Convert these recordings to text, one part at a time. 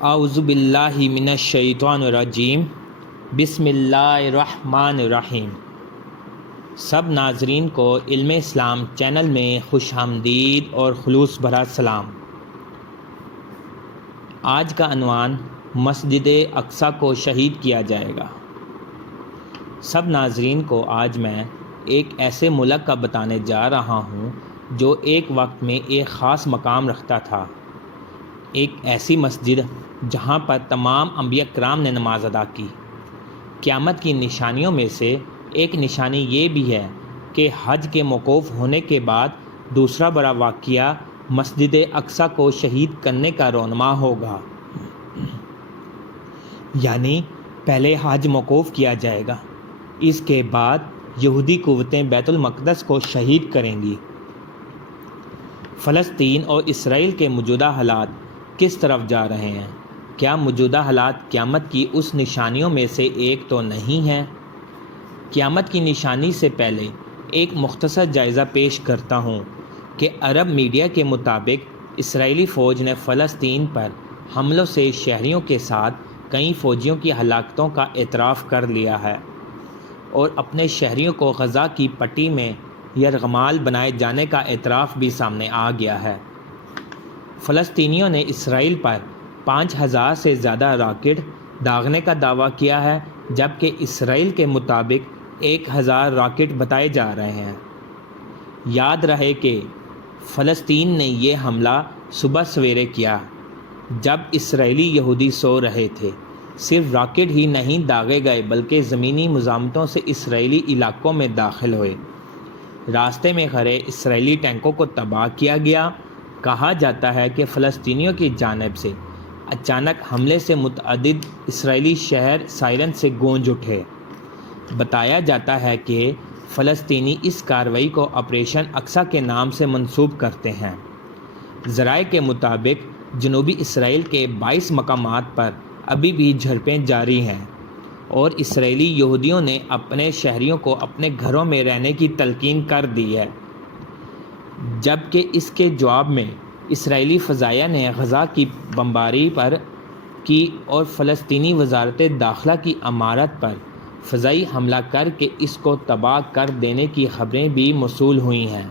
اعوذ باللہ من الشیطان الرجیم، بسم اللہ الرحمن الرحیم۔ سب ناظرین کو علم اسلام چینل میں خوش آمدید اور خلوص بھرا سلام۔ آج کا عنوان مسجد اقصیٰ کو شہید کیا جائے گا۔ سب ناظرین کو آج میں ایک ایسے ملک کا بتانے جا رہا ہوں جو ایک وقت میں ایک خاص مقام رکھتا تھا، ایک ایسی مسجد جہاں پر تمام انبیاء کرام نے نماز ادا کی۔ قیامت کی نشانیوں میں سے ایک نشانی یہ بھی ہے کہ حج کے موقوف ہونے کے بعد دوسرا بڑا واقعہ مسجد اقصیٰ کو شہید کرنے کا رونما ہوگا، یعنی پہلے حج موقوف کیا جائے گا، اس کے بعد یہودی قوتیں بیت المقدس کو شہید کریں گی۔ فلسطین اور اسرائیل کے موجودہ حالات کس طرف جا رہے ہیں؟ کیا موجودہ حالات قیامت کی اس نشانیوں میں سے ایک تو نہیں ہے؟ قیامت کی نشانی سے پہلے ایک مختصر جائزہ پیش کرتا ہوں کہ عرب میڈیا کے مطابق اسرائیلی فوج نے فلسطین پر حملوں سے شہریوں کے ساتھ کئی فوجیوں کی ہلاکتوں کا اعتراف کر لیا ہے اور اپنے شہریوں کو غزہ کی پٹی میں یرغمال بنائے جانے کا اعتراف بھی سامنے آ گیا ہے۔ فلسطینیوں نے اسرائیل پر 5000 سے زیادہ راکٹ داغنے کا دعویٰ کیا ہے، جبکہ اسرائیل کے مطابق 1000 راکٹ بتائے جا رہے ہیں۔ یاد رہے کہ فلسطین نے یہ حملہ صبح سویرے کیا جب اسرائیلی یہودی سو رہے تھے۔ صرف راکٹ ہی نہیں داغے گئے بلکہ زمینی مزاحمتوں سے اسرائیلی علاقوں میں داخل ہوئے، راستے میں کھڑے اسرائیلی ٹینکوں کو تباہ کیا گیا۔ کہا جاتا ہے کہ فلسطینیوں کی جانب سے اچانک حملے سے متعدد اسرائیلی شہر سائرن سے گونج اٹھے۔ بتایا جاتا ہے کہ فلسطینی اس کارروائی کو آپریشن اقصیٰ کے نام سے منسوب کرتے ہیں۔ ذرائع کے مطابق جنوبی اسرائیل کے 22 مقامات پر ابھی بھی جھڑپیں جاری ہیں اور اسرائیلی یہودیوں نے اپنے شہریوں کو اپنے گھروں میں رہنے کی تلقین کر دی ہے، جبکہ اس کے جواب میں اسرائیلی فضائیہ نے غزہ کی بمباری پر کی اور فلسطینی وزارت داخلہ کی عمارت پر فضائی حملہ کر کے اس کو تباہ کر دینے کی خبریں بھی موصول ہوئی ہیں۔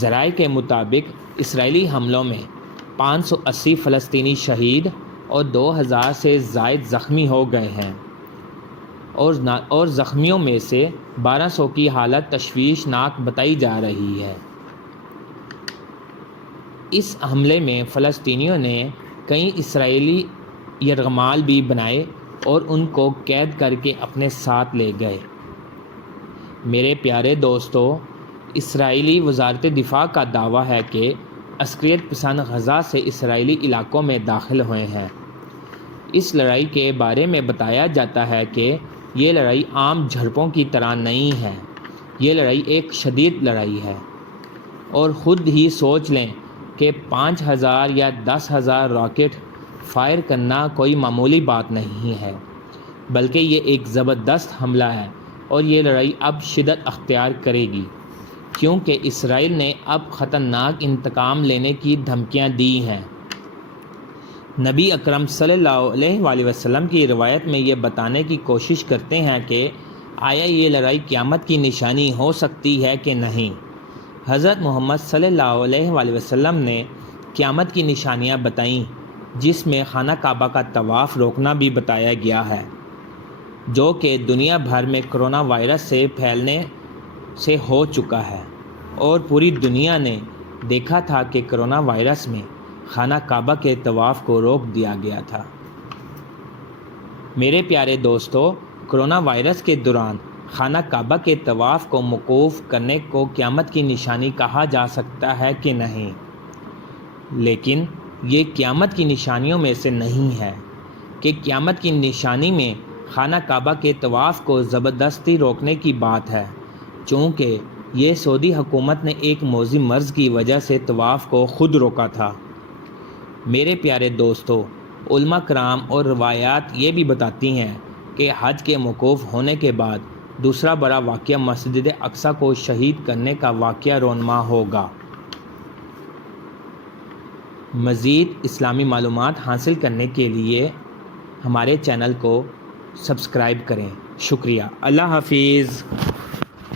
ذرائع کے مطابق اسرائیلی حملوں میں 580 فلسطینی شہید اور 2000 سے زائد زخمی ہو گئے ہیں اور زخمیوں میں سے 1200 کی حالت تشویشناک بتائی جا رہی ہے۔ اس حملے میں فلسطینیوں نے کئی اسرائیلی یرغمال بھی بنائے اور ان کو قید کر کے اپنے ساتھ لے گئے۔ میرے پیارے دوستو، اسرائیلی وزارت دفاع کا دعویٰ ہے کہ عسکریت پسند غزہ سے اسرائیلی علاقوں میں داخل ہوئے ہیں۔ اس لڑائی کے بارے میں بتایا جاتا ہے کہ یہ لڑائی عام جھڑپوں کی طرح نہیں ہے، یہ لڑائی ایک شدید لڑائی ہے، اور خود ہی سوچ لیں کہ 5000 یا 10,000 راکٹ فائر کرنا کوئی معمولی بات نہیں ہے، بلکہ یہ ایک زبردست حملہ ہے اور یہ لڑائی اب شدت اختیار کرے گی، کیونکہ اسرائیل نے اب خطرناک انتقام لینے کی دھمکیاں دی ہیں۔ نبی اکرم صلی اللہ علیہ وآلہ وسلم کی روایت میں یہ بتانے کی کوشش کرتے ہیں کہ آیا یہ لڑائی قیامت کی نشانی ہو سکتی ہے کہ نہیں۔ حضرت محمد صلی اللہ علیہ وآلہ وسلم نے قیامت کی نشانیاں بتائیں، جس میں خانہ کعبہ کا طواف روکنا بھی بتایا گیا ہے، جو کہ دنیا بھر میں کرونا وائرس سے پھیلنے سے ہو چکا ہے، اور پوری دنیا نے دیکھا تھا کہ کرونا وائرس میں خانہ کعبہ کے طواف کو روک دیا گیا تھا۔ میرے پیارے دوستو، کرونا وائرس کے دوران خانہ کعبہ کے طواف کو موقوف کرنے کو قیامت کی نشانی کہا جا سکتا ہے کہ نہیں، لیکن یہ قیامت کی نشانیوں میں سے نہیں ہے کہ قیامت کی نشانی میں خانہ کعبہ کے طواف کو زبردستی روکنے کی بات ہے، چونکہ یہ سعودی حکومت نے ایک موذی مرض کی وجہ سے طواف کو خود روکا تھا۔ میرے پیارے دوستو، علماء کرام اور روایات یہ بھی بتاتی ہیں کہ حج کے موقوف ہونے کے بعد دوسرا بڑا واقعہ مسجد اقصیٰ کو شہید کرنے کا واقعہ رونما ہوگا۔ مزید اسلامی معلومات حاصل کرنے کے لیے ہمارے چینل کو سبسکرائب کریں۔ شکریہ۔ اللہ حافظ۔